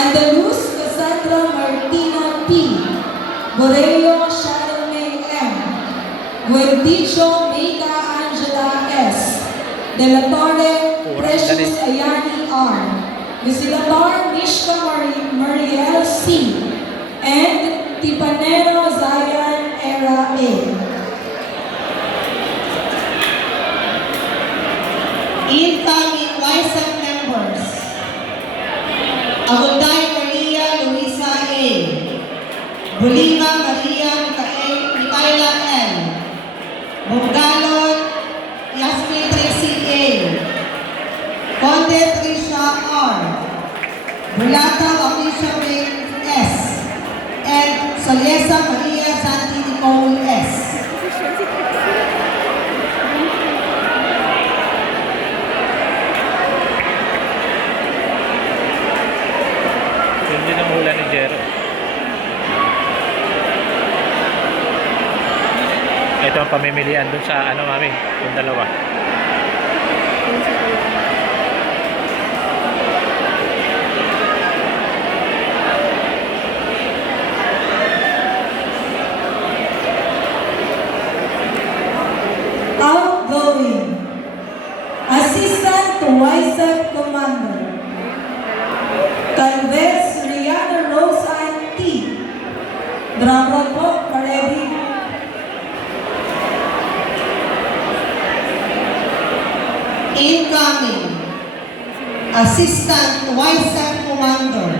Andaluz Cassandra Martina P. Borello Sharon May M. Guendicho Mika Angela S. De la Torre Precious Ayani R. Visilador Mishka Mariel C. And Tipanero Zion Era A. Incoming YSEC members: Agunday Maria Luisa A. Buliva Maria Micaela N. Bungalon Yasmin Tracy A. Conde Trisha R. Bulata Wakisha Ray S. And Soliesa Maria Santi Nicole S. Hindi ng hula ni Jero. Ito ang pamimilian dun sa ano mami, yung dalawa. Outgoing Assistant to YSEC Commander Calves Rihanna Rose Ann T. Drum roll po, ready? Incoming Assistant YSEC Commander